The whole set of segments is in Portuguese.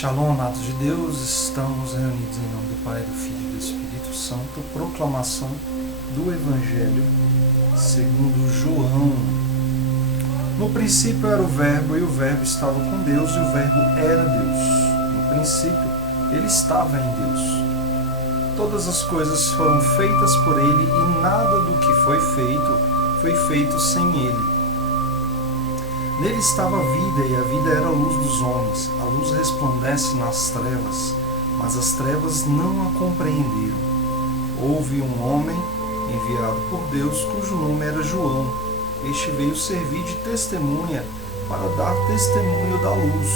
Shalom, amados de Deus, estamos reunidos em nome do Pai, do Filho e do Espírito Santo, proclamação do Evangelho segundo João. No princípio era o Verbo, e o Verbo estava com Deus, e o Verbo era Deus. No princípio, ele estava em Deus. Todas as coisas foram feitas por ele, e nada do que foi feito sem ele. Nele estava a vida, e a vida era a luz dos homens. A luz resplandece nas trevas, mas as trevas não a compreenderam. Houve um homem enviado por Deus, cujo nome era João. Este veio servir de testemunha para dar testemunho da luz,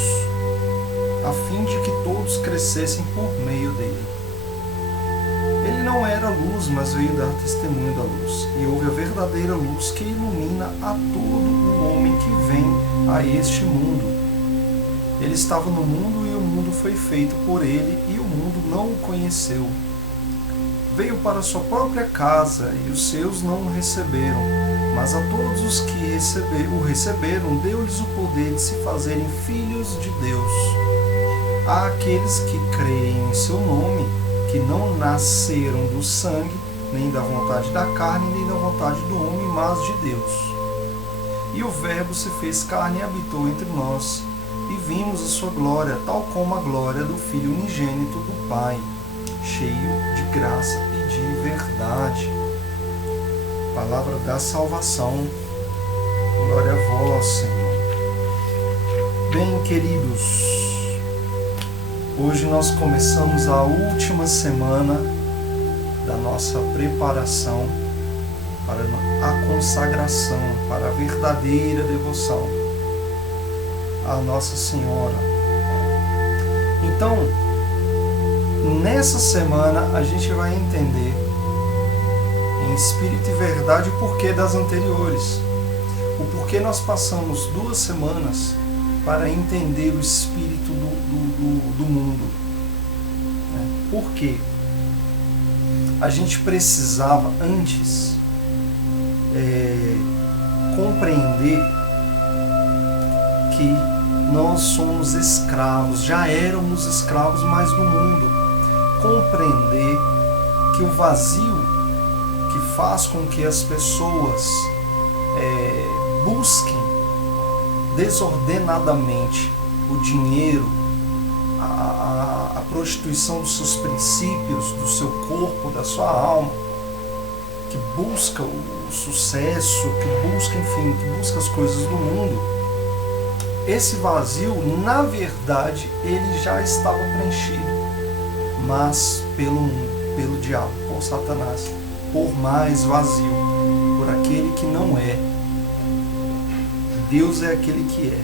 a fim de que todos crescessem por meio dele. Ele não era luz, mas veio dar testemunho da luz. E houve a verdadeira luz que ilumina a todo o homem que vem a este mundo. Ele estava no mundo, e o mundo foi feito por ele, e o mundo não o conheceu. Veio para sua própria casa, e os seus não o receberam. Mas a todos os que o receberam, deu-lhes o poder de se fazerem filhos de Deus. Àqueles que creem em seu nome, que não nasceram do sangue, nem da vontade da carne, nem da vontade do homem, mas de Deus. E o Verbo se fez carne e habitou entre nós, e vimos a sua glória, tal como a glória do Filho unigênito do Pai, cheio de graça e de verdade. Palavra da salvação. Glória a vós, Senhor. Bem, queridos, hoje nós começamos a última semana da nossa preparação para a consagração, para a verdadeira devoção à Nossa Senhora. Então, nessa semana a gente vai entender em espírito e verdade o porquê das anteriores. O porquê nós passamos 2 semanas para entender o espírito do mundo. Por quê? A gente precisava antes compreender que nós somos escravos, já éramos escravos, mas do mundo. Compreender que o vazio que faz com que as pessoas busquem desordenadamente o dinheiro, a prostituição dos seus princípios, do seu corpo, da sua alma, que busca o sucesso, que busca as coisas do mundo. Esse vazio, na verdade, ele já estava preenchido, mas pelo diabo, por Satanás, por mais vazio, por aquele que não é. Deus é aquele que é.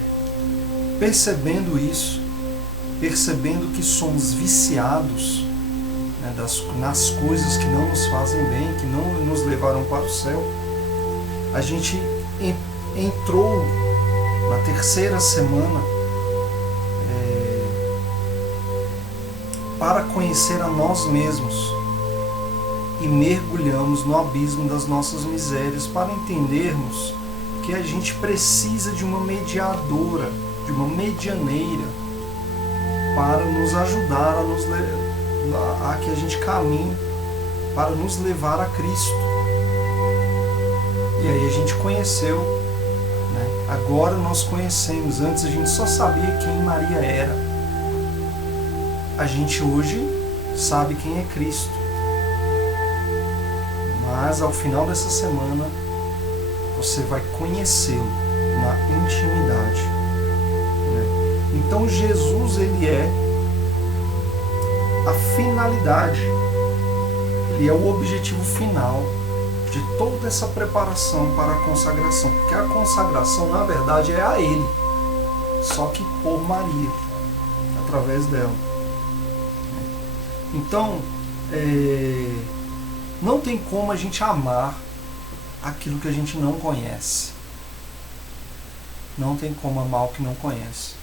Percebendo isso, percebendo que somos viciados, nas coisas que não nos fazem bem, que não nos levaram para o céu, a gente entrou na 3ª semana para conhecer a nós mesmos, e mergulhamos no abismo das nossas misérias para entendermos que a gente precisa de uma mediadora, de uma medianeira, para nos ajudar a que a gente caminhe para nos levar a Cristo. E aí a gente conheceu, agora nós conhecemos. Antes a gente só sabia quem Maria era. A gente hoje sabe quem é Cristo. Mas ao final dessa semana você vai conhecê-lo na intimidade. Então Jesus, ele é a finalidade, ele é o objetivo final de toda essa preparação para a consagração, porque a consagração na verdade é a ele, só que por Maria, através dela. Então não tem como a gente amar aquilo que a gente não conhece. Não tem como amar o que não conhece.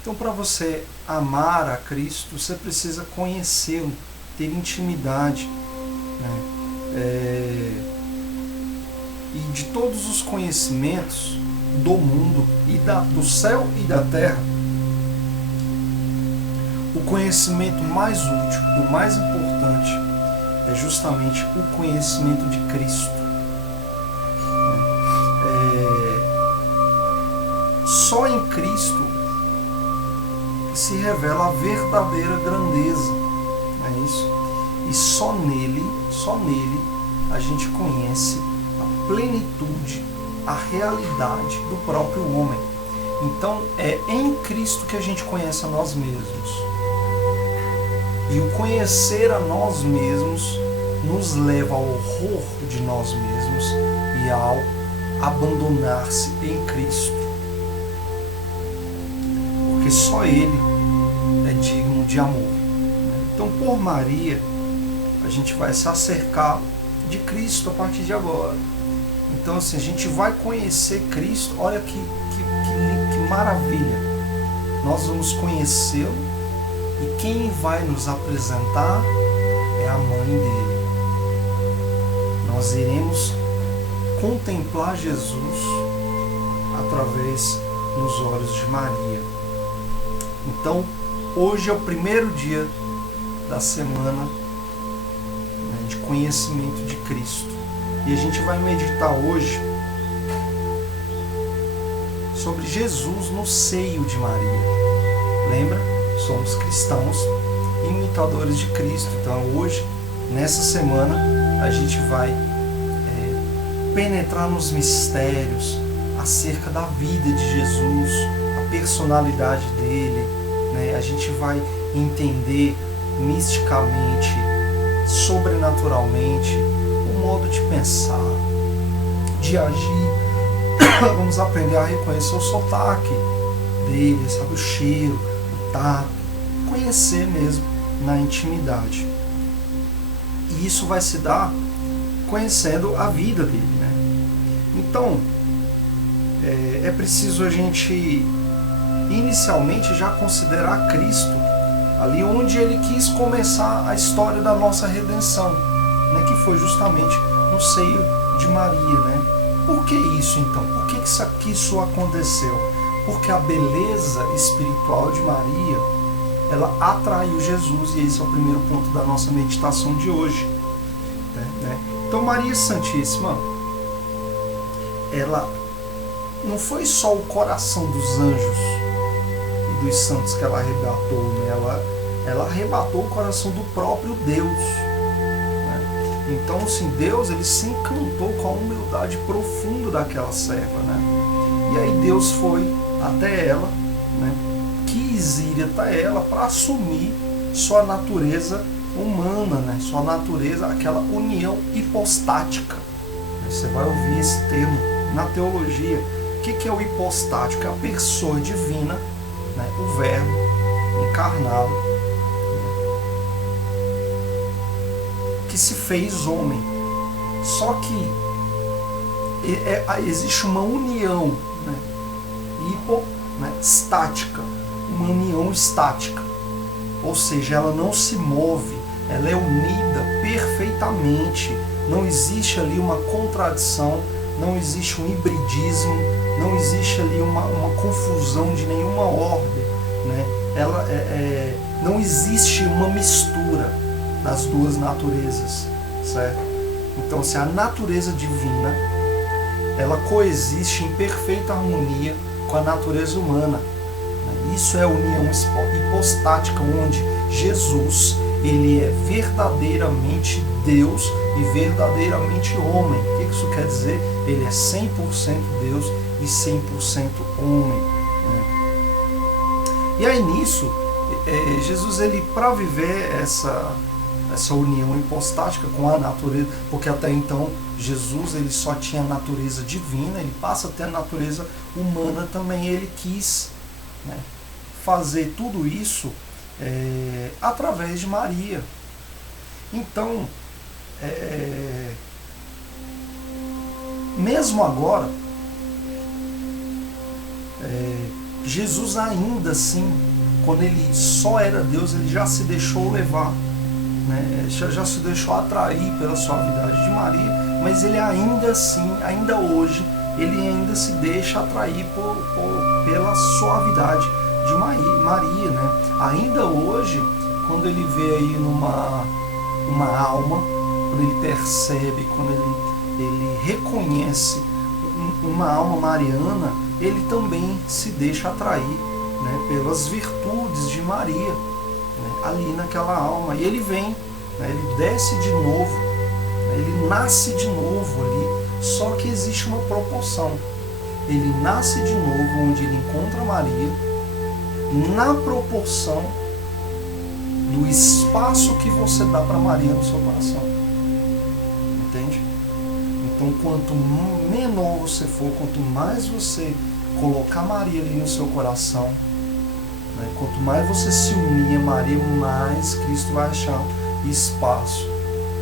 Então, para você amar a Cristo, você precisa conhecê-lo, ter intimidade, e de todos os conhecimentos do mundo, e do céu e da terra, o conhecimento mais útil, o mais importante, é justamente o conhecimento de Cristo. Só em Cristo que se revela a verdadeira grandeza, não é isso? E só nele a gente conhece a plenitude, a realidade do próprio homem. Então é em Cristo que a gente conhece a nós mesmos. E o conhecer a nós mesmos nos leva ao horror de nós mesmos e ao abandonar-se em Cristo. Porque só Ele é digno de amor. Então, por Maria, a gente vai se acercar de Cristo a partir de agora. Então, assim, a gente vai conhecer Cristo. Olha que maravilha. Nós vamos conhecê-lo e quem vai nos apresentar é a mãe dele. Nós iremos contemplar Jesus através dos olhos de Maria. Então, hoje é o primeiro dia da semana, né, de conhecimento de Cristo. E a gente vai meditar hoje sobre Jesus no seio de Maria. Lembra? Somos cristãos, imitadores de Cristo. Então hoje, nessa semana, a gente vai penetrar nos mistérios acerca da vida de Jesus, a personalidade dele, né? A gente vai entender misticamente, sobrenaturalmente, o modo de pensar, de agir. Vamos aprender a reconhecer o sotaque dele, sabe, o cheiro, o tato, conhecer mesmo na intimidade. E isso vai se dar conhecendo a vida dele, né? Então, é preciso a gente inicialmente já considerar Cristo ali onde ele quis começar a história da nossa redenção, né? Que foi justamente no seio de Maria, né? Por que isso então? Por que isso aconteceu? Porque a beleza espiritual de Maria, ela atraiu Jesus, e esse é o primeiro ponto da nossa meditação de hoje, né? Então Maria Santíssima, ela não foi só o coração dos anjos e dos santos que ela arrebatou, né? Ela arrebatou o coração do próprio Deus, né? Então, assim, Deus, ele se encantou com a humildade profunda daquela serva, né? E aí Deus foi até ela, né? Quis ir até ela para assumir sua natureza humana, né? Sua natureza, aquela união hipostática. Você vai ouvir esse termo na teologia. O que é o hipostático? É a pessoa divina, né? O verbo encarnado, que se fez homem. Só que existe uma união, né? Estática, uma união estática, ou seja, ela não se move, ela é unida perfeitamente, não existe ali uma contradição, não existe um hibridismo, não existe ali uma confusão de nenhuma ordem, né? Não existe uma mistura das duas naturezas, certo? Então, assim, a natureza divina, ela coexiste em perfeita harmonia com a natureza humana. Isso é a união hipostática, onde Jesus, ele é verdadeiramente Deus e verdadeiramente homem. O que isso quer dizer? Ele é 100% Deus e 100% homem, né? E aí nisso, Jesus, ele, para viver essa união hipostática com a natureza, porque até então Jesus, ele só tinha a natureza divina, ele passa a ter a natureza humana também. Ele quis, né, fazer tudo isso através de Maria. Então, mesmo agora, Jesus ainda assim, quando ele só era Deus, ele já se deixou levar, né? Já se deixou atrair pela suavidade de Maria, mas ele ainda assim, ainda hoje, ele ainda se deixa atrair pela suavidade de Maria, né? Ainda hoje, quando ele vê aí uma alma, quando ele percebe, quando ele reconhece uma alma mariana, ele também se deixa atrair, né, pelas virtudes de Maria, né, ali naquela alma. E ele vem, né, ele desce de novo, né, ele nasce de novo ali, só que existe uma proporção. Ele nasce de novo onde ele encontra Maria, na proporção do espaço que você dá para Maria no seu coração. Entende? Então, quanto menor você for, quanto mais você colocar Maria ali no seu coração, né, quanto mais você se unir a Maria, mais Cristo vai achar espaço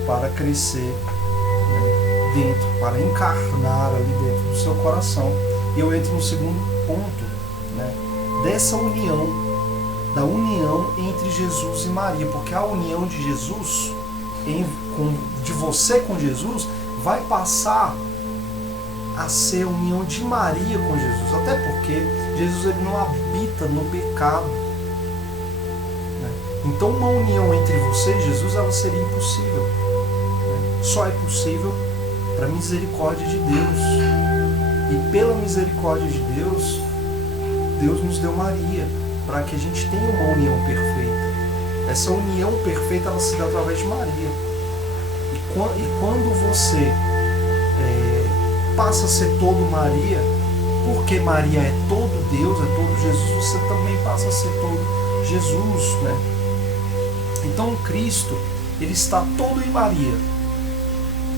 para crescer, né, dentro, para encarnar ali dentro do seu coração. E eu entro no segundo ponto, né, dessa união, da união entre Jesus e Maria, porque a união de Jesus, de você com Jesus, vai passar a ser a união de Maria com Jesus, até porque Jesus ele não habita no pecado, né? Então uma união entre você e Jesus, ela seria impossível, né? Só é possível para a misericórdia de Deus, e pela misericórdia de Deus, Deus nos deu Maria, para que a gente tenha uma união perfeita. Essa união perfeita, ela se dá através de Maria. E quando você passa a ser todo Maria, porque Maria é todo Deus, é todo Jesus, você também passa a ser todo Jesus, né? Então Cristo, ele está todo em Maria,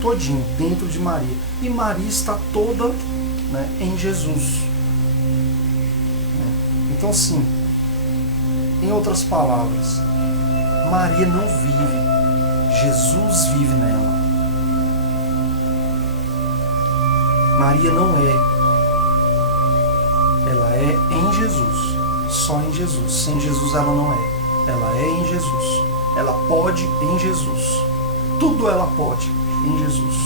todinho dentro de Maria, e Maria está toda, né, em Jesus. Então, assim, em outras palavras, Maria não vive, Jesus vive nela. Maria não é, ela é em Jesus, só em Jesus. Sem Jesus ela não é, ela é em Jesus. Ela pode em Jesus, tudo ela pode em Jesus.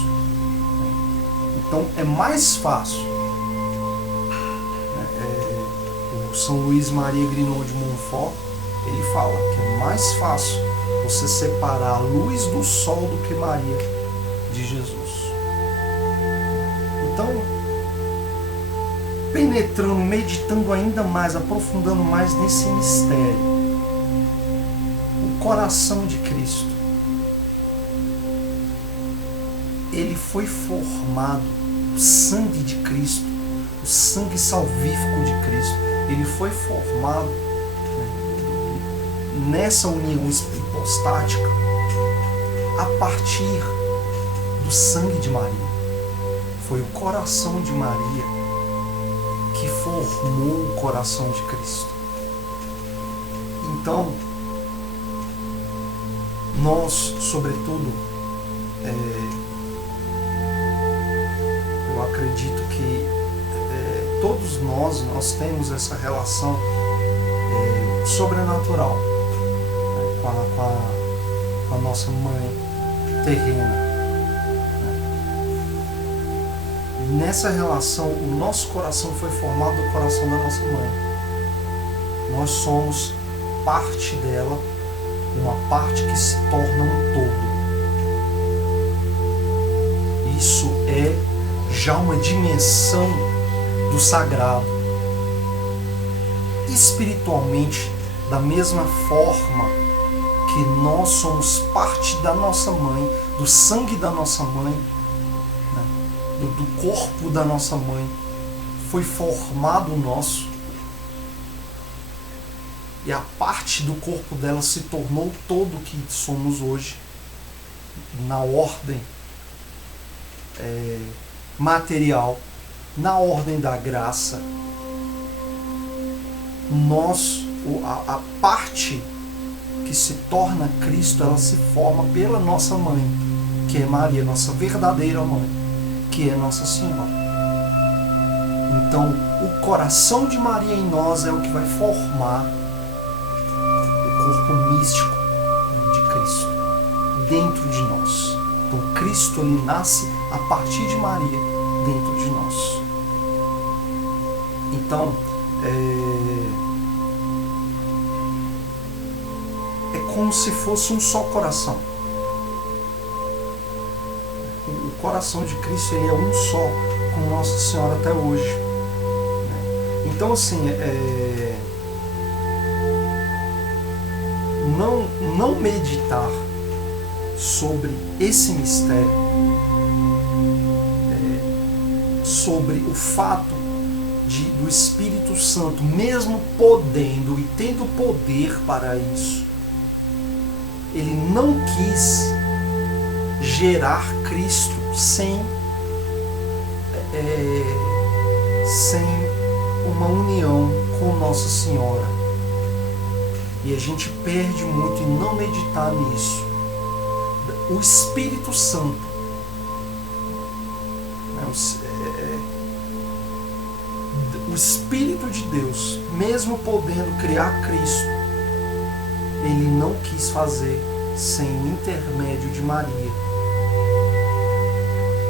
Então é mais fácil. O São Luís Maria Grignard de Montfort, ele fala que é mais fácil você separar a luz do sol do que Maria de Jesus. Então, penetrando, meditando ainda mais, aprofundando mais nesse mistério, o coração de Cristo, ele foi formado, o sangue de Cristo, o sangue salvífico de Cristo, ele foi formado, né, nessa união hipostática a partir do sangue de Maria. Foi o coração de Maria que formou o coração de Cristo. Então, nós, sobretudo, eu acredito que todos nós temos essa relação sobrenatural, né, com a nossa mãe terrena. Nessa relação, o nosso coração foi formado do coração da nossa mãe. Nós somos parte dela, uma parte que se torna um todo. Isso é já uma dimensão do sagrado. Espiritualmente, da mesma forma que nós somos parte da nossa mãe, do sangue da nossa mãe, do corpo da nossa mãe, foi formado o nosso, e a parte do corpo dela se tornou todo o que somos hoje, na ordem material, na ordem da graça. A parte que se torna Cristo, ela se forma pela nossa mãe, que é Maria, nossa verdadeira mãe, que é Nossa Senhora. Então, o coração de Maria em nós é o que vai formar o corpo místico de Cristo dentro de nós. Então, Cristo, ele nasce a partir de Maria dentro de nós. Então, como se fosse um só coração. O coração de Cristo, ele é um só com Nossa Senhora até hoje. Então, assim, não meditar sobre esse mistério, sobre o fato do Espírito Santo, mesmo podendo e tendo poder para isso, ele não quis gerar Cristo sem uma união com Nossa Senhora. E a gente perde muito em não meditar nisso. O Espírito Santo, o Espírito de Deus, mesmo podendo criar Cristo, ele não quis fazer sem o intermédio de Maria.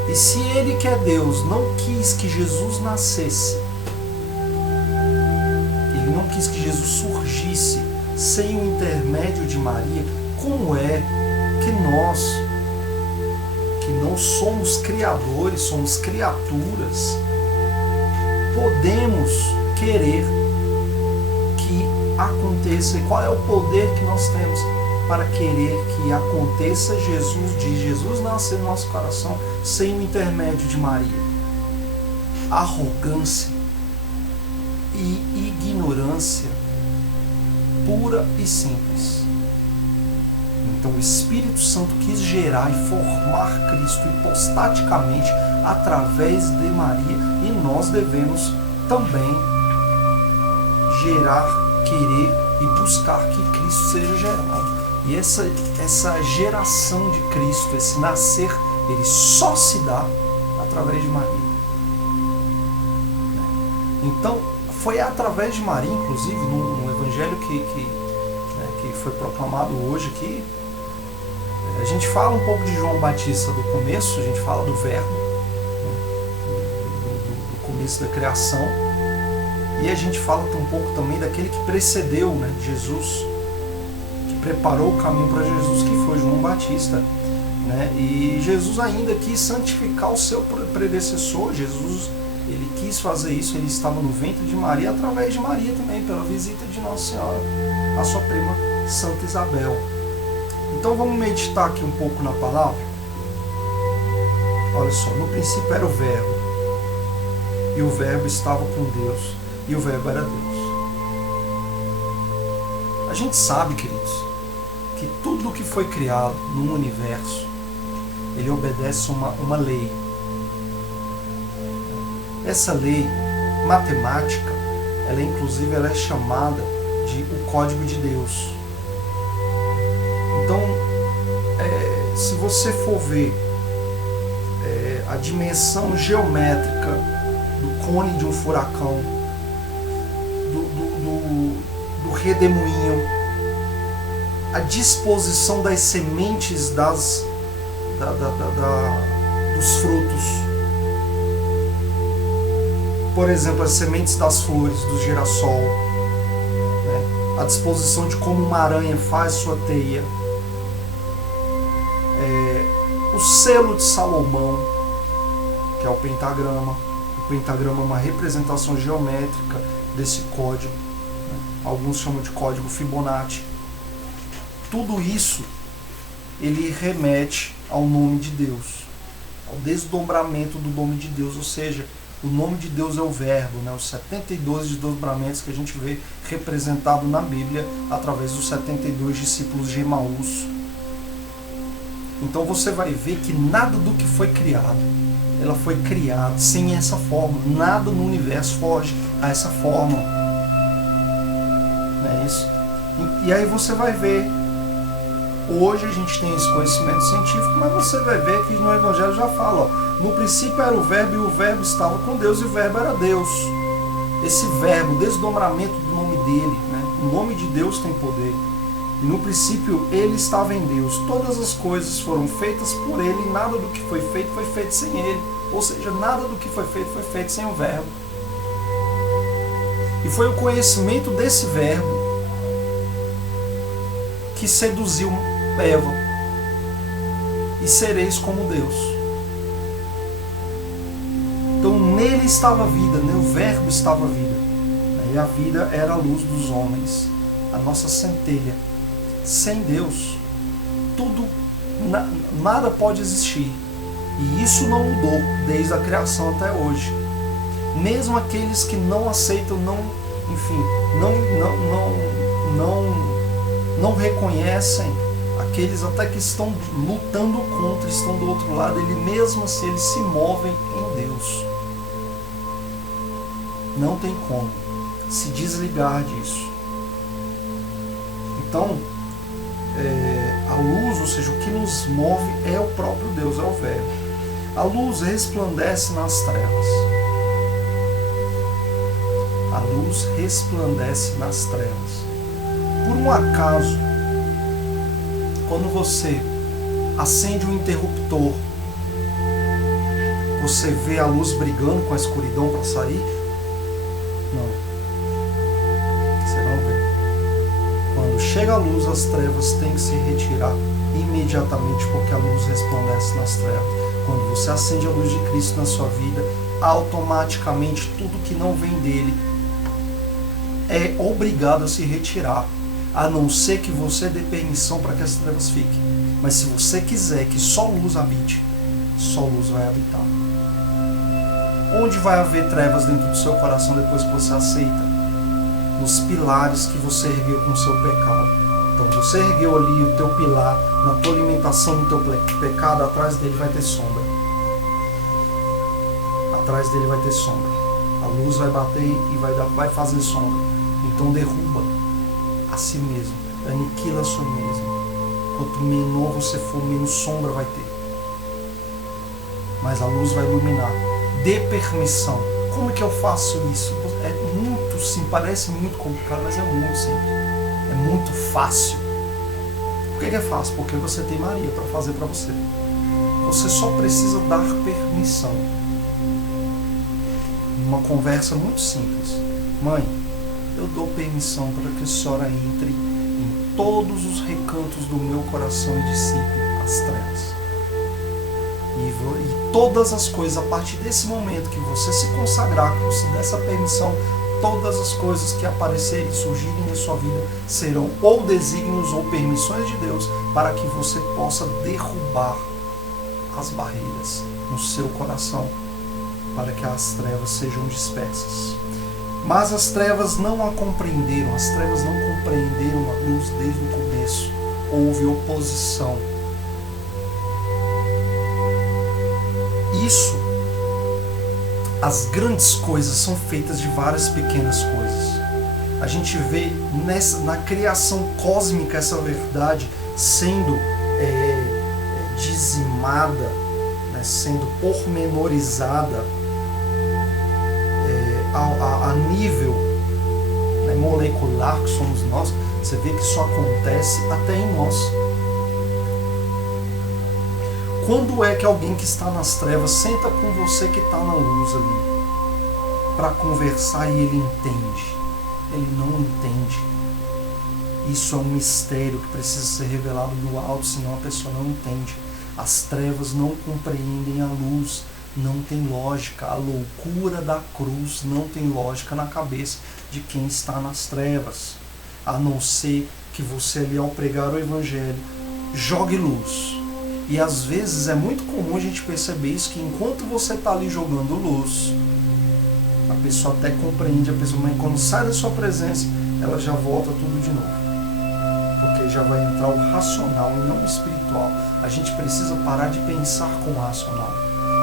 E se ele, que é Deus, não quis que Jesus nascesse, ele não quis que Jesus surgisse sem o intermédio de Maria, como é que nós, que não somos criadores, somos criaturas, podemos querer que aconteça? Qual é o poder que nós temos para querer que aconteça Jesus nascer no nosso coração sem o intermédio de Maria? Arrogância e ignorância pura e simples. Então o Espírito Santo quis gerar e formar Cristo hipostaticamente através de Maria, e nós devemos também gerar, querer e buscar que Cristo seja gerado. E essa geração de Cristo, esse nascer, ele só se dá através de Maria. Então, foi através de Maria, inclusive, no evangelho que foi proclamado hoje aqui, a gente fala um pouco de João Batista do começo, a gente fala do verbo, do começo da criação, e a gente fala um pouco também daquele que precedeu, Jesus, que preparou o caminho para Jesus, que foi João Batista. E Jesus ainda quis santificar o seu predecessor. Jesus, ele quis fazer isso, ele estava no ventre de Maria, através de Maria também, pela visita de Nossa Senhora, a sua prima Santa Isabel. Então vamos meditar aqui um pouco na palavra. Olha só, no princípio era o Verbo, e o Verbo estava com Deus, e o Verbo era Deus. A gente sabe, queridos, que tudo que foi criado no universo, ele obedece uma lei. Essa lei matemática, ela é chamada de o Código de Deus. Então, se você for ver a dimensão geométrica do cone de um furacão, do redemoinho, a disposição das sementes dos frutos, por exemplo, as sementes das flores, do girassol, a disposição de como uma aranha faz sua teia, o selo de Salomão, que é o pentagrama. O pentagrama é uma representação geométrica desse código, alguns chamam de código Fibonacci. Tudo isso, ele remete ao nome de Deus, ao desdobramento do nome de Deus, ou seja, o nome de Deus é o Verbo, os 72 desdobramentos que a gente vê representado na Bíblia através dos 72 discípulos de Emaús. Então você vai ver que nada do que foi criado, ela foi criada sem essa forma. Nada no universo foge a essa forma. Não é isso? E aí você vai ver, hoje a gente tem esse conhecimento científico, mas você vai ver que no Evangelho já fala, no princípio era o Verbo, e o Verbo estava com Deus, e o Verbo era Deus. Esse Verbo, o desdobramento do nome dele, o nome de Deus tem poder. E no princípio ele estava em Deus. Todas as coisas foram feitas por ele, e nada do que foi feito sem ele. Ou seja, nada do que foi feito sem o Verbo. E foi o conhecimento desse Verbo que seduziu Eva. E sereis como Deus. Então nele estava a vida, né? O verbo estava a vida. E a vida era a luz dos homens, a nossa centelha. Sem Deus, nada pode existir. E isso não mudou desde a criação até hoje. Mesmo aqueles que não aceitam, não reconhecem, aqueles até que estão lutando contra, estão do outro lado, mesmo assim eles se movem em Deus. Não tem como se desligar disso. Então, a luz, ou seja, o que nos move é o próprio Deus, é o Verbo. A luz resplandece nas trevas. A luz resplandece nas trevas. Por um acaso, quando você acende um interruptor, você vê a luz brigando com a escuridão para sair? Não. Você não vê. Quando chega a luz, as trevas têm que se retirar imediatamente, porque a luz resplandece nas trevas. Quando você acende a luz de Cristo na sua vida, automaticamente tudo que não vem dele é obrigado a se retirar, a não ser que você dê permissão para que as trevas fiquem. Mas se você quiser que só luz habite, só luz vai habitar. Onde vai haver trevas dentro do seu coração depois que você aceita? Nos pilares que você ergueu com o seu pecado. Então você ergueu ali o teu pilar, na tua alimentação, no teu pecado, atrás dele vai ter sombra. Atrás dele vai ter sombra. A luz vai bater e vai fazer sombra. Então derruba a si mesmo, aniquila a si mesmo. Quanto menor você for, menos sombra vai ter. Mas a luz vai iluminar. Dê permissão. Como é que eu faço isso? É muito simples, parece muito complicado, mas é muito simples. É muito fácil. Por que é fácil? Porque você tem Maria para fazer para você. Você só precisa dar permissão. Uma conversa muito simples. Mãe, eu dou permissão para que a senhora entre em todos os recantos do meu coração e dissipe as trevas. E todas as coisas, a partir desse momento que você se consagrar, que você der essa permissão, todas as coisas que aparecerem, surgirem na sua vida, serão ou desígnios ou permissões de Deus para que você possa derrubar as barreiras no seu coração, para que as trevas sejam dispersas. Mas as trevas não a compreenderam, as trevas não compreenderam a luz desde o começo. Houve oposição. Isso, as grandes coisas são feitas de várias pequenas coisas. A gente vê na criação cósmica essa verdade sendo dizimada, né, sendo pormenorizada a nível, né, molecular que somos nós. Você vê que isso acontece até em nós. Quando é que alguém que está nas trevas senta com você que está na luz ali para conversar e ele entende? Ele não entende. Isso é um mistério que precisa ser revelado do alto, senão a pessoa não entende. As trevas não compreendem a luz, não tem lógica. A loucura da cruz não tem lógica na cabeça de quem está nas trevas. A não ser que você ali, ao pregar o Evangelho, jogue luz. E às vezes é muito comum a gente perceber isso, que enquanto você está ali jogando luz, a pessoa até compreende, a pessoa, mas quando sai da sua presença, ela já volta tudo de novo. Porque já vai entrar o racional e não o espiritual. A gente precisa parar de pensar com o racional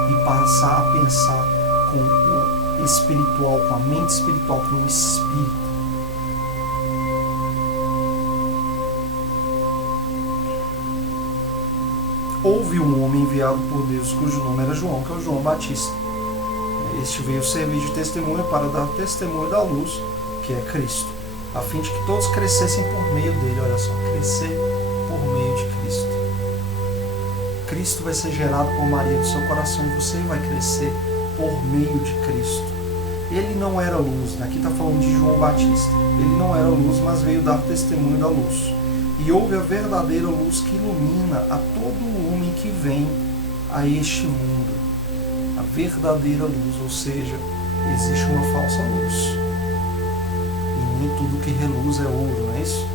e passar a pensar com o espiritual, com a mente espiritual, com o espírito. Houve um homem enviado por Deus, cujo nome era João, que é o João Batista. Este veio servir de testemunha para dar testemunho da luz, que é Cristo, a fim de que todos crescessem por meio dele. Olha só, crescer por meio de Cristo. Cristo vai ser gerado por Maria do seu coração e você vai crescer por meio de Cristo. Ele não era luz, né? Aqui está falando de João Batista. Ele não era luz, mas veio dar testemunho da luz. E houve a verdadeira luz que ilumina a todo homem que vem a este mundo. A verdadeira luz, ou seja, existe uma falsa luz. E nem tudo que reluz é ouro, não é isso?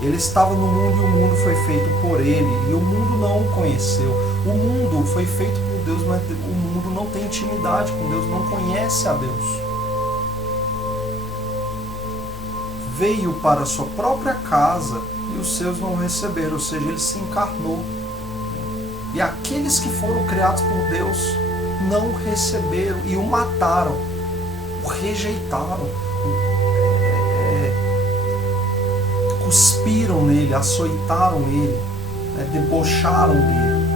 Ele estava no mundo e o mundo foi feito por ele, e o mundo não o conheceu. O mundo foi feito por Deus, mas o mundo não tem intimidade com Deus, não conhece a Deus. Veio para a sua própria casa e os seus não o receberam, ou seja, ele se encarnou. E aqueles que foram criados por Deus não o receberam e o mataram, o rejeitaram, cuspiram nele, açoitaram ele, debocharam dele.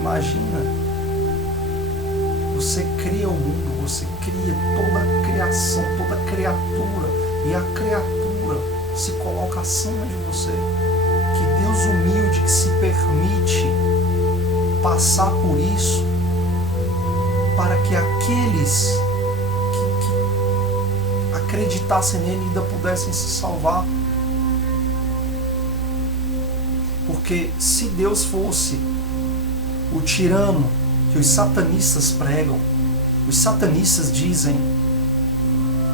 Imagina, você cria o mundo, você cria toda a criação, toda a criatura, e a criatura se coloca acima de você. Que Deus humilde, que se permite passar por isso, para que aqueles que acreditassem nele ainda pudessem se salvar. Porque se Deus fosse o tirano que os satanistas pregam, os satanistas dizem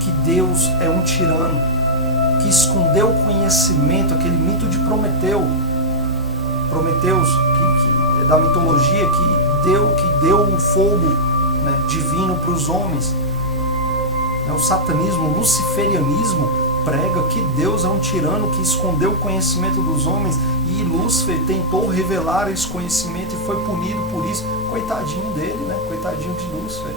que Deus é um tirano, que escondeu o conhecimento, aquele mito de Prometeu, que é da mitologia, que deu um fogo, divino para os homens. O satanismo, o luciferianismo prega que Deus é um tirano que escondeu o conhecimento dos homens, e Lúcifer tentou revelar esse conhecimento e foi punido por isso. Coitadinho dele, coitadinho de Lúcifer,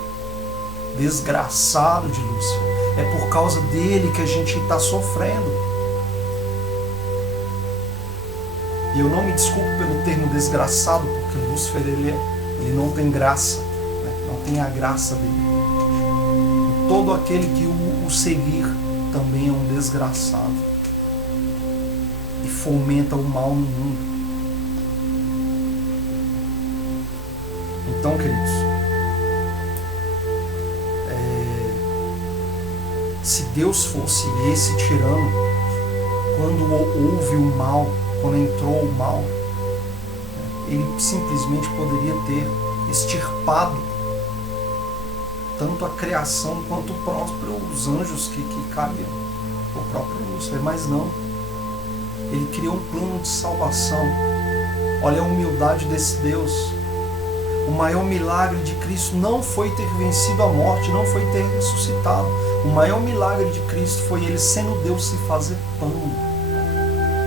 desgraçado de Lúcifer. É por causa dele que a gente está sofrendo. E eu não me desculpo pelo termo desgraçado, porque Lúcifer ele não tem graça, não tem a graça dele. E todo aquele que o seguir também é um desgraçado e fomenta o mal no mundo. Então, queridos, se Deus fosse esse tirano, quando houve o mal, quando entrou o mal, ele simplesmente poderia ter extirpado tanto a criação quanto os anjos que caíram, o próprio Lúcifer, mas não. Ele criou um plano de salvação. Olha a humildade desse Deus. O maior milagre de Cristo não foi ter vencido a morte, não foi ter ressuscitado. O maior milagre de Cristo foi ele, sendo Deus, se fazer pão.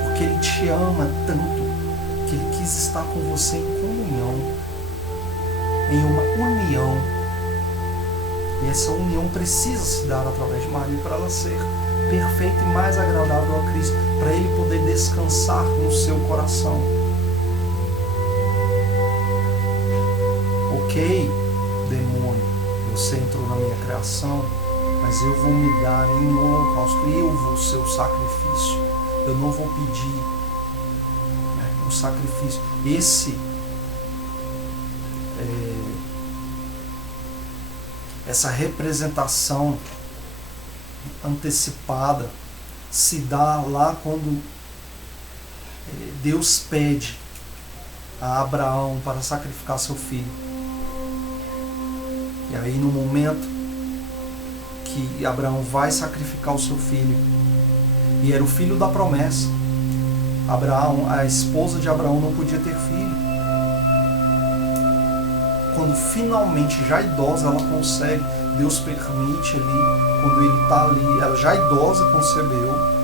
Porque ele te ama tanto que ele quis estar com você em comunhão, em uma união. E essa união precisa se dar através de Maria para ela ser perfeita e mais agradável a Cristo, para ele poder descansar no seu coração. Ok, demônio, você entrou na minha criação, mas eu vou me dar em holocausto, eu vou ser o sacrifício. Eu não vou pedir um sacrifício. Essa representação antecipada se dá lá quando Deus pede a Abraão para sacrificar seu filho. E aí, no momento que Abraão vai sacrificar o seu filho, e era o filho da promessa, Abraão, a esposa de Abraão, não podia ter filho. Quando finalmente, já idosa, ela consegue, Deus permite ali, quando ele está ali, ela já idosa concebeu,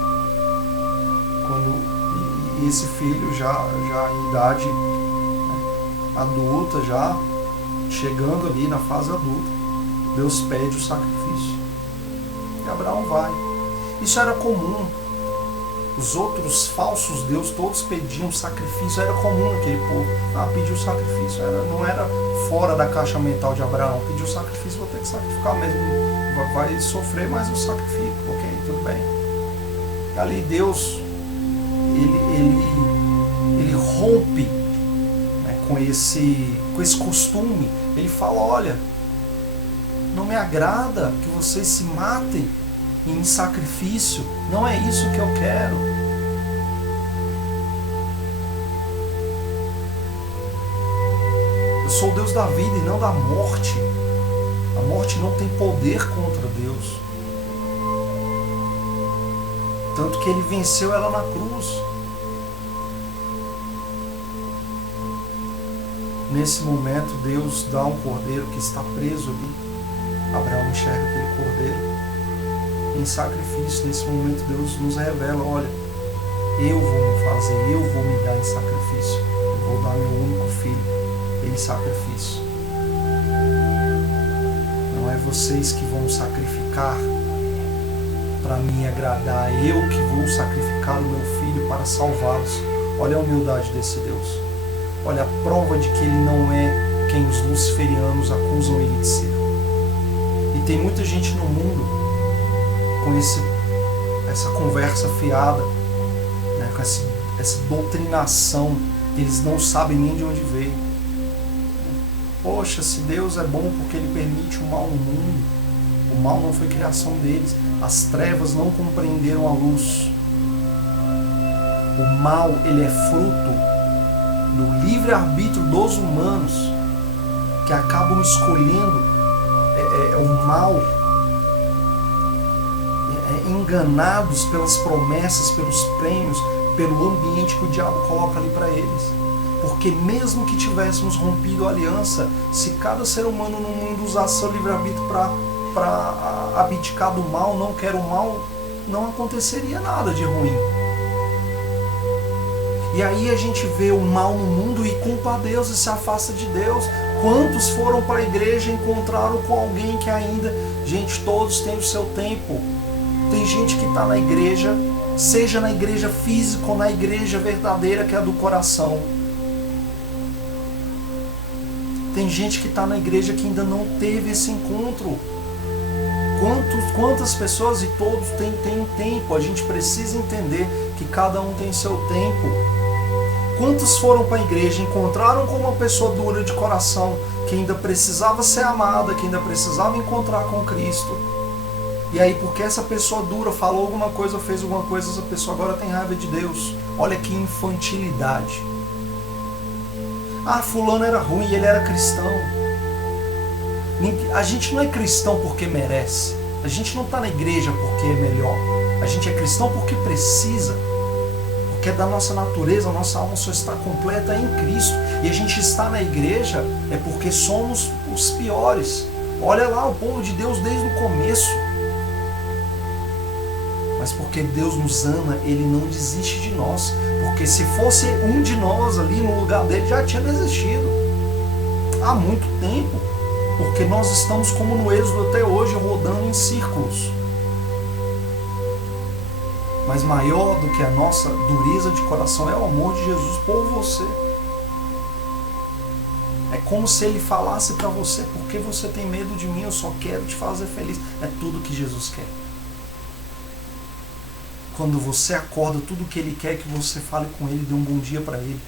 e esse filho já em idade adulta, já chegando ali na fase adulta, Deus pede o sacrifício. E Abraão vai. Isso era comum. Os outros falsos deuses todos pediam sacrifício, era comum naquele povo. Pedir o sacrifício, não era fora da caixa mental de Abraão. Pedir o sacrifício, vou ter que sacrificar mesmo. Vai sofrer, mas eu sacrifico. Ok, tudo bem. E ali Deus, ele rompe com esse costume. Ele fala, olha, não me agrada que vocês se matem em sacrifício, não é isso que eu quero. Eu sou o Deus da vida e não da morte. A morte não tem poder contra Deus. Tanto que ele venceu ela na cruz. Nesse momento, Deus dá um cordeiro que está preso ali. Abraão enxerga aquele cordeiro em sacrifício. Nesse momento, Deus nos revela: olha, eu vou me fazer, eu vou me dar em sacrifício. Eu vou dar meu único filho em sacrifício. Não é vocês que vão sacrificar para me agradar, é eu que vou sacrificar o meu filho para salvá-los. Olha a humildade desse Deus. Olha a prova de que ele não é quem os luciferianos acusam ele de ser. E tem muita gente no mundo com essa conversa fiada, né, com essa doutrinação, eles não sabem nem de onde veio. Poxa, se Deus é bom porque ele permite o mal no mundo, o mal não foi criação deles, as trevas não compreenderam a luz. O mal, ele é fruto do livre-arbítrio dos humanos, que acabam escolhendo o mal, enganados pelas promessas, pelos prêmios, pelo ambiente que o diabo coloca ali para eles. Porque mesmo que tivéssemos rompido a aliança, se cada ser humano no mundo usasse seu livre-arbítrio para abdicar do mal, não quer o mal, não aconteceria nada de ruim. E aí a gente vê o mal no mundo e culpa a Deus e se afasta de Deus. Quantos foram para a igreja e encontraram com alguém que ainda... Gente, todos têm o seu tempo. Tem gente que está na igreja, seja na igreja física ou na igreja verdadeira, que é a do coração. Tem gente que está na igreja que ainda não teve esse encontro. Quantas pessoas, e todos têm um tempo. A gente precisa entender que cada um tem seu tempo. Quantos foram para a igreja, encontraram com uma pessoa dura de coração, que ainda precisava ser amada, que ainda precisava encontrar com Cristo. E aí, porque essa pessoa dura falou alguma coisa ou fez alguma coisa, essa pessoa agora tem raiva de Deus. Olha que infantilidade. Ah, fulano era ruim e ele era cristão. A gente não é cristão porque merece. A gente não está na igreja porque é melhor. A gente é cristão porque precisa. Porque da nossa natureza, a nossa alma só está completa em Cristo. E a gente está na igreja é porque somos os piores. Olha lá o povo de Deus desde o começo. Mas porque Deus nos ama, Ele não desiste de nós. Porque se fosse um de nós ali no lugar dele, já tinha desistido. Há muito tempo. Porque nós estamos como no Êxodo até hoje, rodando em círculos. Mas maior do que a nossa dureza de coração é o amor de Jesus por você. É como se Ele falasse para você: por que você tem medo de mim? Eu só quero te fazer feliz. É tudo que Jesus quer. Quando você acorda, tudo que Ele quer é que você fale com Ele, dê um bom dia para Ele.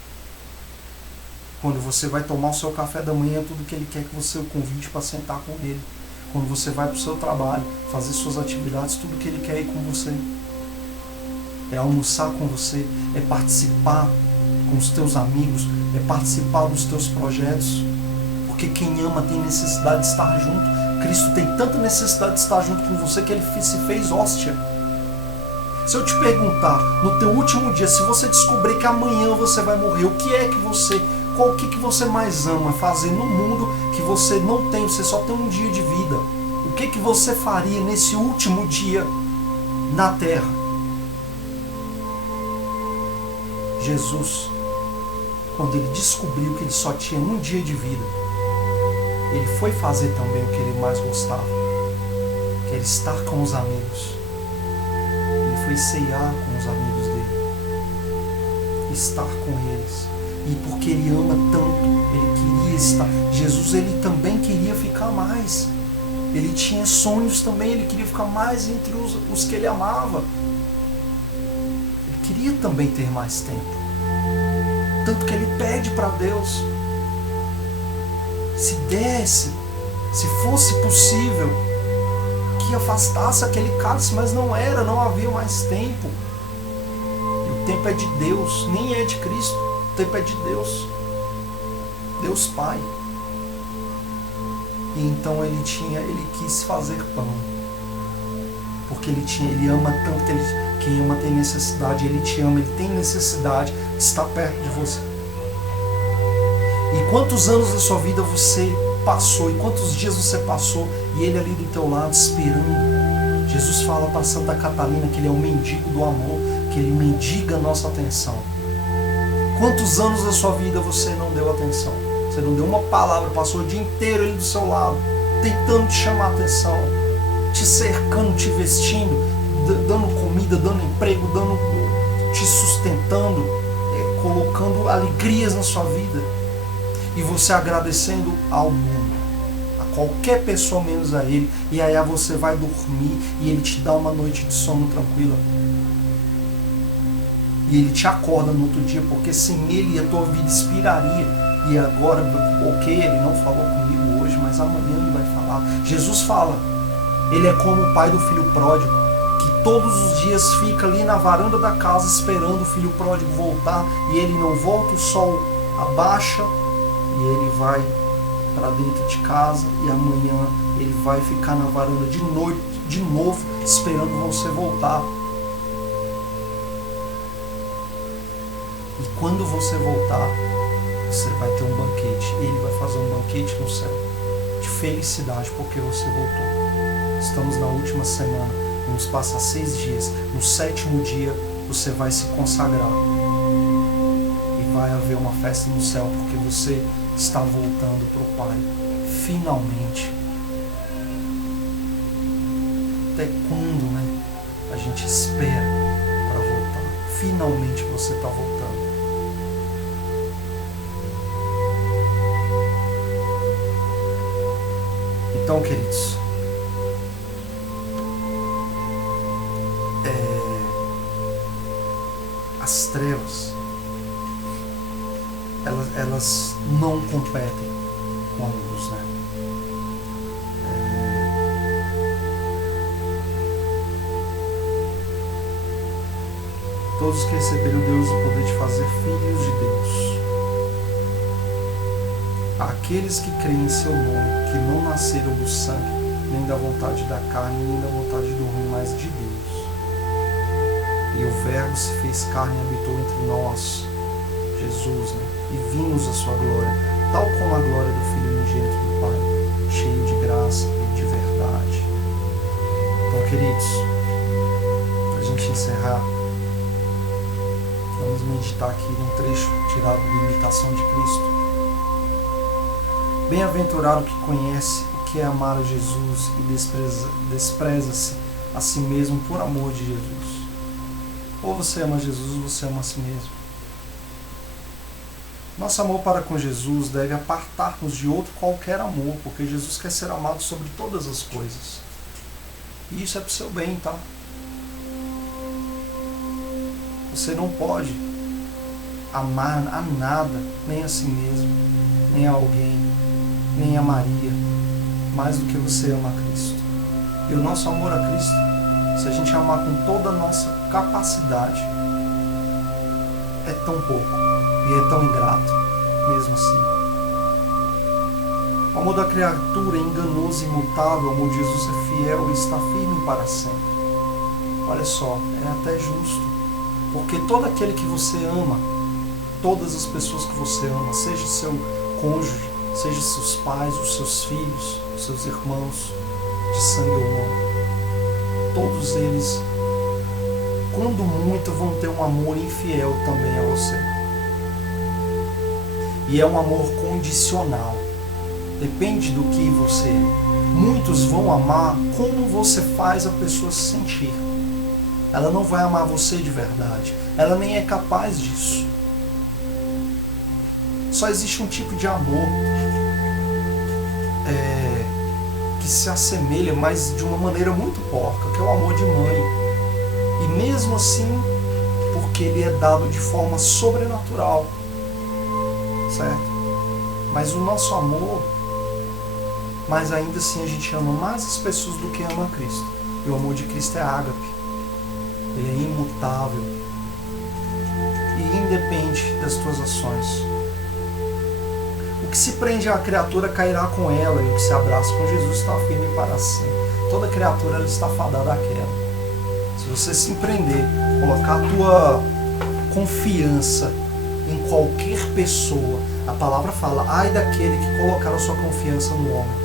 Quando você vai tomar o seu café da manhã, tudo que Ele quer é que você o convide para sentar com Ele. Quando você vai para o seu trabalho, fazer suas atividades, tudo que Ele quer é ir com você. É almoçar com você, é participar com os teus amigos, é participar dos teus projetos. Porque quem ama tem necessidade de estar junto. Cristo tem tanta necessidade de estar junto com você que Ele se fez hóstia. Se eu te perguntar, no teu último dia, se você descobrir que amanhã você vai morrer, o que você mais ama fazer no mundo que você não tem, você só tem um dia de vida? O que você faria nesse último dia na terra? Jesus, quando Ele descobriu que Ele só tinha um dia de vida, Ele foi fazer também o que Ele mais gostava, que era estar com os amigos. Ele foi ceiar com os amigos dele, estar com eles. E porque Ele ama tanto, Ele queria estar. Jesus, Ele também queria ficar mais. Ele tinha sonhos também, Ele queria ficar mais entre os que Ele amava. Queria também ter mais tempo. Tanto que Ele pede para Deus: se desse, se fosse possível, que afastasse aquele cálice, mas não havia mais tempo. E o tempo é de Deus, nem é de Cristo, o tempo é de Deus. Deus Pai. E então ele quis fazer pão. Porque ele ama tanto que quem ama tem necessidade, ele te ama, ele tem necessidade de estar perto de você. E quantos anos da sua vida você passou, e quantos dias você passou, e ele ali do teu lado esperando. Jesus fala para Santa Catarina que ele é o mendigo do amor, que ele mendiga a nossa atenção. Quantos anos da sua vida você não deu atenção? Você não deu uma palavra, passou o dia inteiro ali do seu lado, tentando te chamar a atenção, te cercando, te vestindo, dando comida, dando emprego, te sustentando, colocando alegrias na sua vida. E você agradecendo ao mundo, a qualquer pessoa menos a ele. E aí você vai dormir e ele te dá uma noite de sono tranquila. E ele te acorda no outro dia, porque sem ele a tua vida expiraria. E agora, ok, ele não falou comigo hoje, mas amanhã ele vai falar. Jesus fala, ele é como o pai do filho pródigo, que todos os dias fica ali na varanda da casa esperando o filho pródigo voltar, e ele não volta, o sol abaixa, e ele vai para dentro de casa, e amanhã ele vai ficar na varanda de noite, de novo, esperando você voltar. E quando você voltar, você vai ter um banquete. Ele vai fazer um banquete no céu de felicidade porque você voltou. Estamos na última semana, vamos passar 6 dias. No 7º dia você vai se consagrar e vai haver uma festa no céu porque você está voltando para o Pai. Finalmente. Até quando, né? A gente espera para voltar. Finalmente você está voltando. Então, queridos, as trevas, elas não competem com a luz, né? Todos que receberam Deus o poder de fazer filhos de Deus, aqueles que creem em seu nome, que não nasceram do sangue, nem da vontade da carne, nem da vontade do homem, mas de Deus. E o Verbo se fez carne e habitou entre nós, Jesus, né? E vimos a sua glória, tal como a glória do Filho unigênito do Pai, cheio de graça e de verdade. Então, queridos, para a gente encerrar, vamos meditar aqui num trecho tirado da Imitação de Cristo. Bem-aventurado o que conhece o que é amar a Jesus e despreza-se a si mesmo por amor de Jesus. Ou você ama Jesus ou você ama a si mesmo. Nosso amor para com Jesus deve apartar-nos de outro qualquer amor, porque Jesus quer ser amado sobre todas as coisas. E isso é para o seu bem, tá? Você não pode amar a nada, nem a si mesmo, nem a alguém, nem a Maria, mais do que você ama a Cristo. E o nosso amor a Cristo, se a gente amar com toda a nossa capacidade, é tão pouco e é tão ingrato, mesmo assim. O amor da criatura é enganoso e imutável, o amor de Jesus é fiel e está firme para sempre. Olha só, é até justo, porque todo aquele que você ama, todas as pessoas que você ama, seja seu cônjuge, seja seus pais, os seus filhos, os seus irmãos, de sangue ou não, todos eles, quando muito, vão ter um amor infiel também a você. E é um amor condicional. Depende do que você... Muitos vão amar como você faz a pessoa se sentir. Ela não vai amar você de verdade. Ela nem é capaz disso. Só existe um tipo de amor que se assemelha, mas de uma maneira muito porca, que é o amor de mãe. E mesmo assim, porque ele é dado de forma sobrenatural, certo? Mas o nosso amor, mas ainda assim a gente ama mais as pessoas do que ama Cristo. E o amor de Cristo é ágape. Ele é imutável e independe das tuas ações. O que se prende à criatura cairá com ela, e o que se abraça com Jesus está firme para sempre. Toda criatura ela está fadada à queda. Se você se empreender, colocar a tua confiança em qualquer pessoa, a palavra fala, ai daquele que colocar a sua confiança no homem,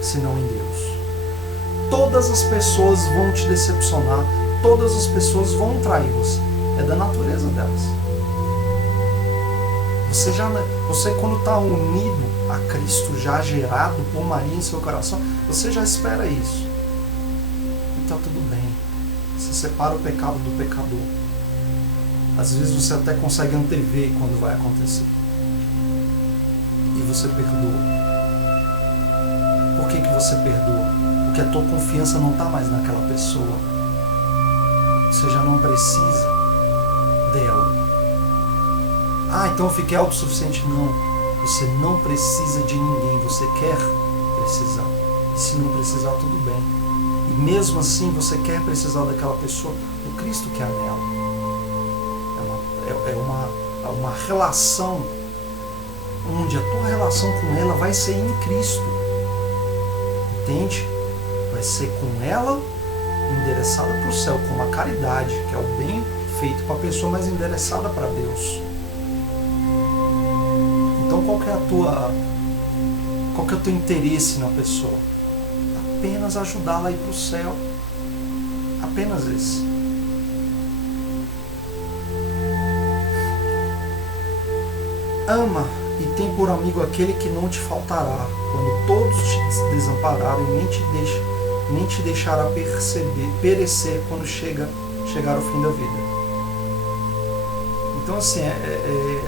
senão em Deus. Todas as pessoas vão te decepcionar, todas as pessoas vão trair você. É da natureza delas. Você quando está unido a Cristo, já gerado por Maria em seu coração, você já espera isso. E está tudo bem. Você separa o pecado do pecador. Às vezes você até consegue antever quando vai acontecer. E você perdoa. Por que você perdoa? Porque a tua confiança não está mais naquela pessoa. Você já não precisa dela. Então eu fiquei autossuficiente. Não. Você não precisa de ninguém. Você quer precisar. E se não precisar, tudo bem. E mesmo assim você quer precisar daquela pessoa, o Cristo que há nela. É uma relação onde a tua relação com ela vai ser em Cristo. Entende? Vai ser com ela endereçada para o céu, com uma caridade, que é o bem feito para a pessoa, mas endereçada para Deus. Então qual que é o teu interesse na pessoa? Apenas ajudá-la a ir para o céu. Apenas esse. Ama e tem por amigo aquele que não te faltará, quando todos te desampararem, nem te deixará perecer quando chegar ao fim da vida. Então assim,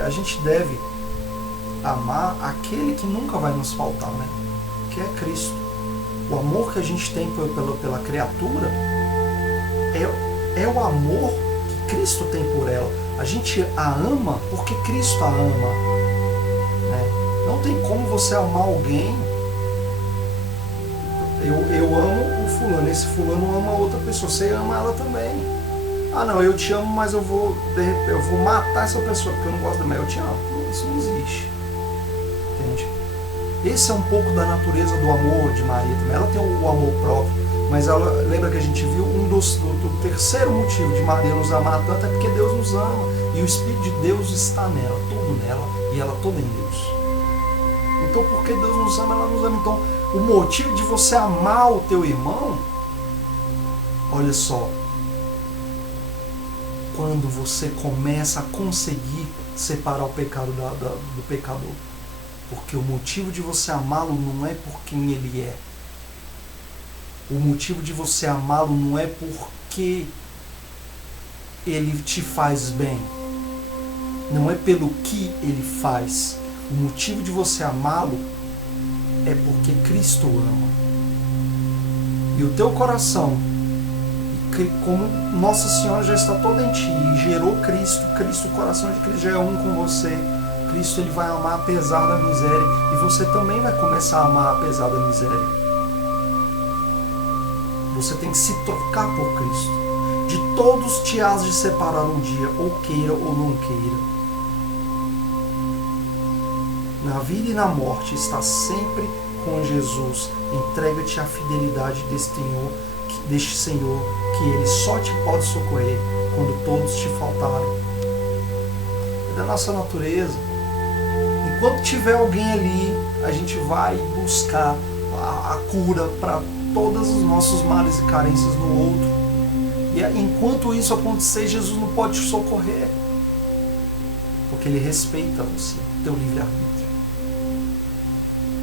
a gente deve amar aquele que nunca vai nos faltar, né? Que é Cristo. O amor que a gente tem pela criatura é o amor que Cristo tem por ela. A gente a ama porque Cristo a ama, né? Não tem como você amar alguém. Eu amo o fulano, esse fulano ama outra pessoa, você ama ela também. Não, eu te amo, mas eu vou matar essa pessoa porque eu não gosto dela, eu te amo. Isso não existe. Entende? Esse é um pouco da natureza do amor de Maria também. Ela tem o amor próprio, mas ela, lembra que a gente viu do terceiro motivo de Maria nos amar tanto é porque Deus nos ama e o Espírito de Deus está nela, todo nela e ela toda em Deus. Então porque Deus nos ama, ela nos ama. Então o motivo de você amar o teu irmão, olha só, quando você começa a conseguir separar o pecado do pecador. Porque o motivo de você amá-lo não é por quem ele é. O motivo de você amá-lo não é porque ele te faz bem. Não é pelo que ele faz. O motivo de você amá-lo é porque Cristo ama. E o teu coração, como Nossa Senhora já está toda em ti e gerou Cristo, o coração de Cristo já é um com você. Cristo ele vai amar apesar da miséria e você também vai começar a amar apesar da miséria. Você tem que se trocar por Cristo. De todos te has de separar um dia, ou queira ou não queira. Na vida e na morte está sempre com Jesus. Entrega-te à fidelidade deste Senhor, que Ele só te pode socorrer quando todos te faltarem. É da nossa natureza. Enquanto tiver alguém ali, a gente vai buscar a cura para todos os nossos males e carências no outro. E enquanto isso acontecer, Jesus não pode te socorrer. Porque Ele respeita você, teu livre-arbítrio.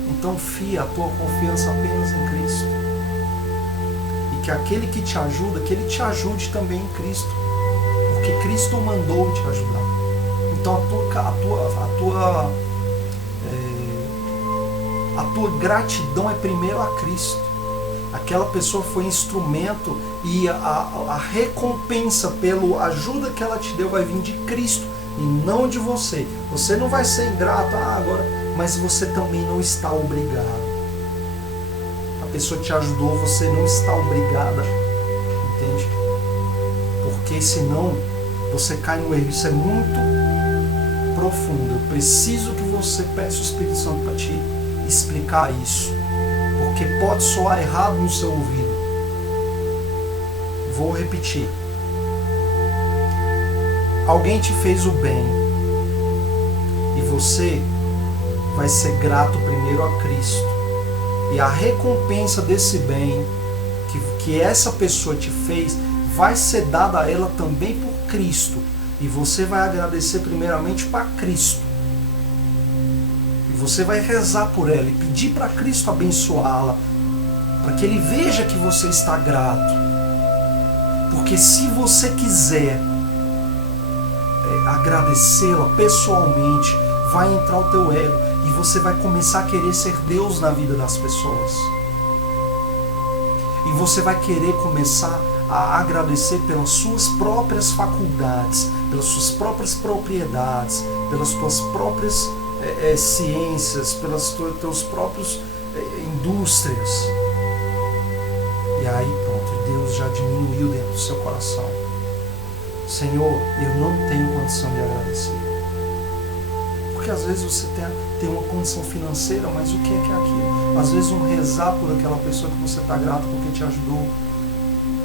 Então fia a tua confiança apenas em Cristo. E que aquele que te ajuda, que Ele te ajude também em Cristo. Porque Cristo mandou te ajudar. Então a tua gratidão é primeiro a Cristo. Aquela pessoa foi instrumento e a recompensa pela ajuda que ela te deu vai vir de Cristo e não de você. Você não vai ser ingrato agora, mas você também não está obrigado. A pessoa te ajudou, você não está obrigada, entende? Porque senão você cai no erro. Isso é muito profundo. Eu preciso que você peça o Espírito Santo para te explicar isso, porque pode soar errado no seu ouvido. Vou repetir. Alguém te fez o bem e você vai ser grato primeiro a Cristo, e a recompensa desse bem que essa pessoa te fez vai ser dada a ela também por Cristo, e você vai agradecer primeiramente para Cristo, e você vai rezar por ela e pedir para Cristo abençoá-la, para que Ele veja que você está grato. Porque se você quiser agradecê-la pessoalmente, vai entrar o teu ego e você vai começar a querer ser Deus na vida das pessoas. E você vai querer começar a agradecer pelas suas próprias faculdades, pelas suas próprias propriedades, pelas tuas próprias ciências, pelas tuas próprias indústrias. E aí pronto, Deus já diminuiu dentro do seu coração. Senhor, eu não tenho condição de agradecer. Porque às vezes você tem uma condição financeira, mas o que é aquilo? Às vezes rezar por aquela pessoa que você está grato porque te ajudou.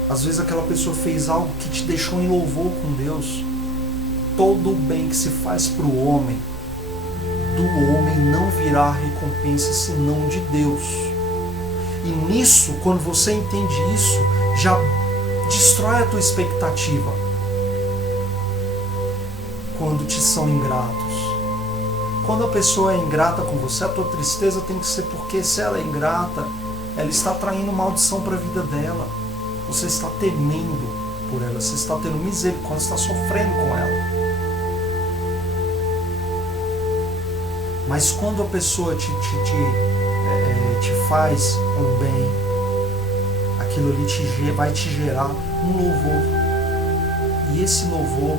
Às vezes aquela pessoa fez algo que te deixou em louvor com Deus. Todo o bem que se faz para o homem, do homem não virá recompensa senão de Deus. E nisso, quando você entende isso, já destrói a tua expectativa. Quando te são ingratos. Quando a pessoa é ingrata com você, a tua tristeza tem que ser porque, se ela é ingrata, ela está traindo maldição para a vida dela. Você está temendo por ela, você está tendo misericórdia, você está sofrendo com ela. Mas quando a pessoa te faz um bem, aquilo ali vai te gerar um louvor. E esse louvor,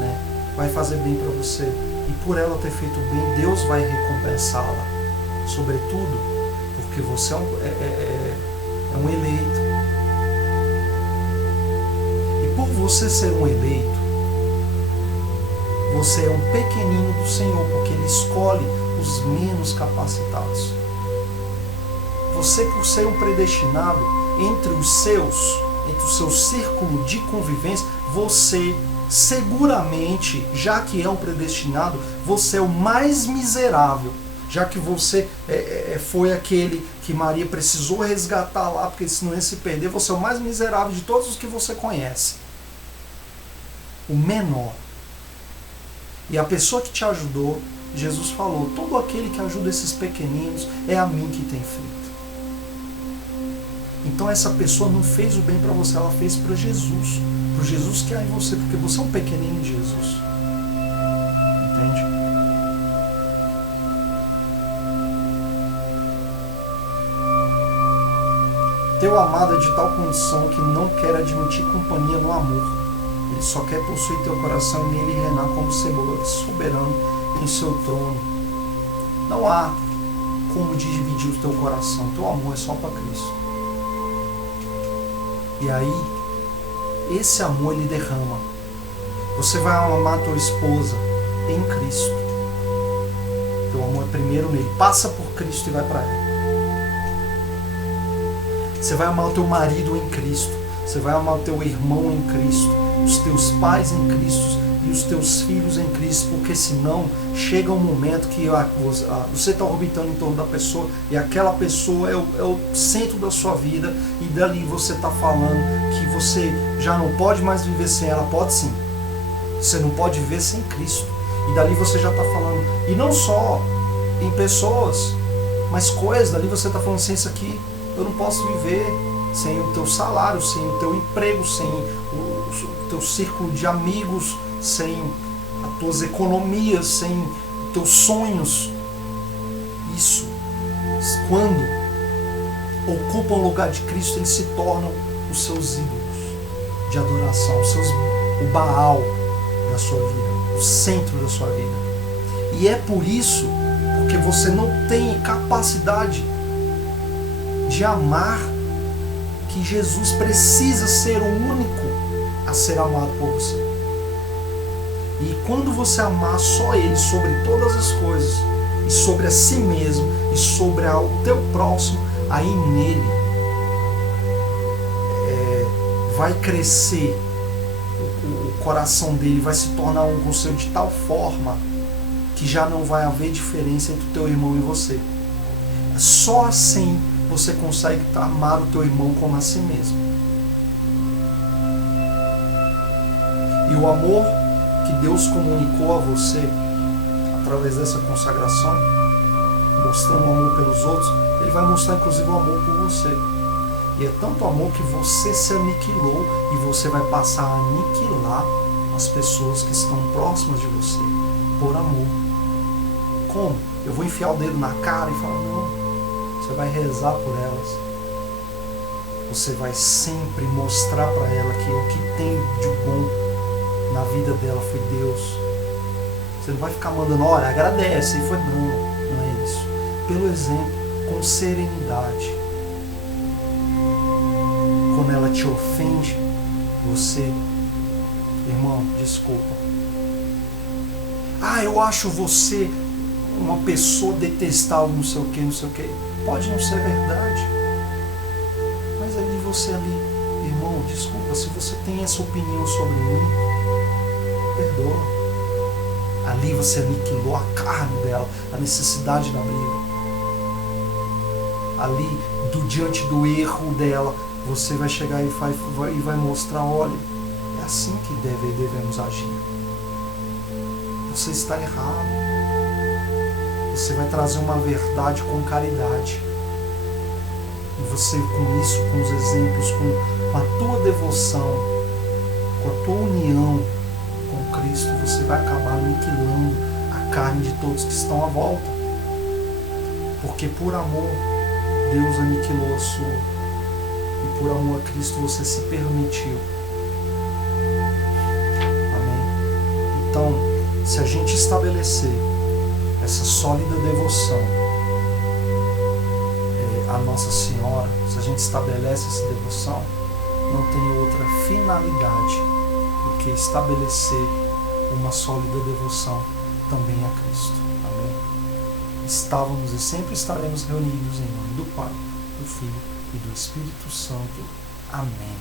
né, vai fazer bem para você. E por ela ter feito bem, Deus vai recompensá-la. Sobretudo porque você é um eleito. E por você ser um eleito, você é um pequenino do Senhor, porque Ele escolhe os menos capacitados. Você, por ser um predestinado, entre o seu círculo de convivência, você seguramente, já que é um predestinado, você é o mais miserável, já que você foi aquele que Maria precisou resgatar lá, porque senão ia se perder. Você é o mais miserável de todos os que você conhece, o menor. E a pessoa que te ajudou, Jesus falou, todo aquele que ajuda esses pequeninos é a mim que tem feito. Então essa pessoa não fez o bem para você, ela fez para Jesus. Para Jesus que há em você, porque você é um pequenino de Jesus. Entende? Teu amado é de tal condição que não quer admitir companhia no amor. Ele só quer possuir teu coração e nele reinar como soberano em seu trono. Não há como dividir o teu coração. Teu amor é só para Cristo. E aí, esse amor ele derrama. Você vai amar tua esposa em Cristo. Teu amor é primeiro nele. Passa por Cristo e vai para ela. Você vai amar o teu marido em Cristo. Você vai amar o teu irmão em Cristo. Os teus pais em Cristo e os teus filhos em Cristo, porque senão chega um momento que você está orbitando em torno da pessoa e aquela pessoa é o centro da sua vida, e dali você está falando que você já não pode mais viver sem ela. Pode sim, você não pode viver sem Cristo, e dali você já está falando, e não só em pessoas, mas coisas, dali você está falando, sem isso aqui eu não posso viver, sem o teu salário, sem o teu emprego, sem o teu círculo de amigos, sem as tuas economias, sem teus sonhos. Isso, quando ocupam o lugar de Cristo, eles se tornam os seus ídolos de adoração, o Baal da sua vida, o centro da sua vida. E é por isso, porque você não tem capacidade de amar, que Jesus precisa ser o único a ser amado por você. E quando você amar só Ele sobre todas as coisas, e sobre a si mesmo, e sobre o teu próximo, aí nele vai crescer, o coração dele vai se tornar um com o seu de tal forma que já não vai haver diferença entre o teu irmão e você. Só assim você consegue amar o teu irmão como a si mesmo. E o amor que Deus comunicou a você através dessa consagração, mostrando o amor pelos outros, Ele vai mostrar inclusive o amor por você. E é tanto amor que você se aniquilou e você vai passar a aniquilar as pessoas que estão próximas de você por amor. Como? Eu vou enfiar o dedo na cara e falar, não. Você vai rezar por elas. Você vai sempre mostrar para ela que o que tem de bom na vida dela foi Deus. Você não vai ficar mandando, olha, agradece. E foi, não é isso. Pelo exemplo, com serenidade. Quando ela te ofende, você, irmão, desculpa. Eu acho você uma pessoa detestável, não sei o que. Pode não ser verdade. Mas ali você irmão, desculpa, se você tem essa opinião sobre mim, perdoa. Ali você aniquilou a carne dela, a necessidade da briga. Ali, diante do erro dela, você vai chegar e vai mostrar, olha, é assim que devemos agir. Você está errado. Você vai trazer uma verdade com caridade. E você, com isso, com os exemplos, com a tua devoção, com a tua união com Cristo, você vai acabar aniquilando a carne de todos que estão à volta. Porque por amor, Deus aniquilou a sua. E por amor a Cristo você se permitiu. Amém? Então, se a gente estabelecer essa sólida devoção a Nossa Senhora, se a gente estabelece essa devoção, não tem outra finalidade do que estabelecer uma sólida devoção também a Cristo. Amém? Estávamos e sempre estaremos reunidos em nome do Pai, do Filho e do Espírito Santo. Amém.